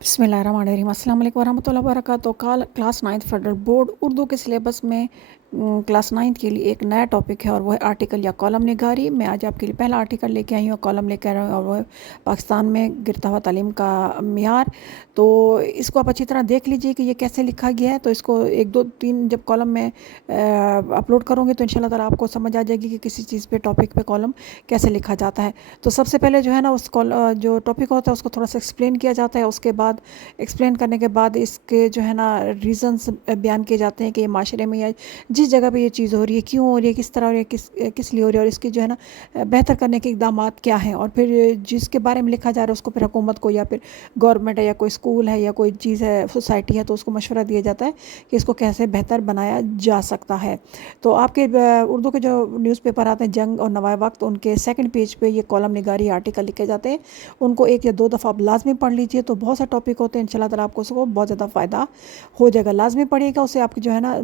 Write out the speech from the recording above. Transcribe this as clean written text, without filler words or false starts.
बिस्मिल्लाहिर्रहमानिर्रहीम अस्सलाम वालेकुम वरहमतुल्लाहि वबरकातुहू। Class 9th federal board Urdu के सिलेबस में क्लास 9th के लिए एक नया टॉपिक है और वो है आर्टिकल या कॉलम निगारी। मैं आज आपके लिए पहला आर्टिकल लेके आई हूँ, कॉलम लेकर आई हूँ, और वो है पाकिस्तान में गिरता हुआ तालीम का मियार। तो इसको आप अच्छी तरह देख लीजिए कि ये कैसे लिखा गया है। तो इसको 1 2 3 जब कॉलम में अपलोड करूँगी तो इंशाल्लाह ताला आपको समझ आ जाएगी कि किसी चीज़ पे टॉपिक पे कॉलम कैसे लिखा जाता है। तो सबसे पहले जो है ना जो टॉपिक होता है उसको थोड़ा सा एक्सप्लेन किया जाता है। उसके बाद एक्सप्लेन करने के बाद इसके जो है ना रीज़न्स बयान किए जाते हैं कि ये माशरे में या जिस जगह पे ये चीज़ हो रही है क्यों हो रही है, किस तरह हो रही है, किस लिए हो रही है, और इसकी जो है ना बेहतर करने के इकदामात क्या हैं। और फिर जिसके बारे में लिखा जा रहा है उसको फिर हुकूमत को या फिर गवर्नमेंट है या कोई स्कूल है या कोई चीज़ है, सोसाइटी है, तो उसको मशवरा दिया जाता है कि इसको कैसे बेहतर बनाया जा सकता है। तो आपके उर्दू के जो न्यूज़पेपर आते हैं जंग और नवाए वक्त, उनके सेकंड पेज पे ये कॉलम निगारी आर्टिकल लिखे जाते हैं। उनको 1 या 2 दफ़ा आप लाजमी पढ़ लीजिए। तो बहुत से टॉपिक होते हैं, इंशाल्लाह ताला आपको उसको बहुत ज़्यादा फ़ायदा हो जाएगा। लाजमी पढ़िएगा, उससे आपकी जो है ना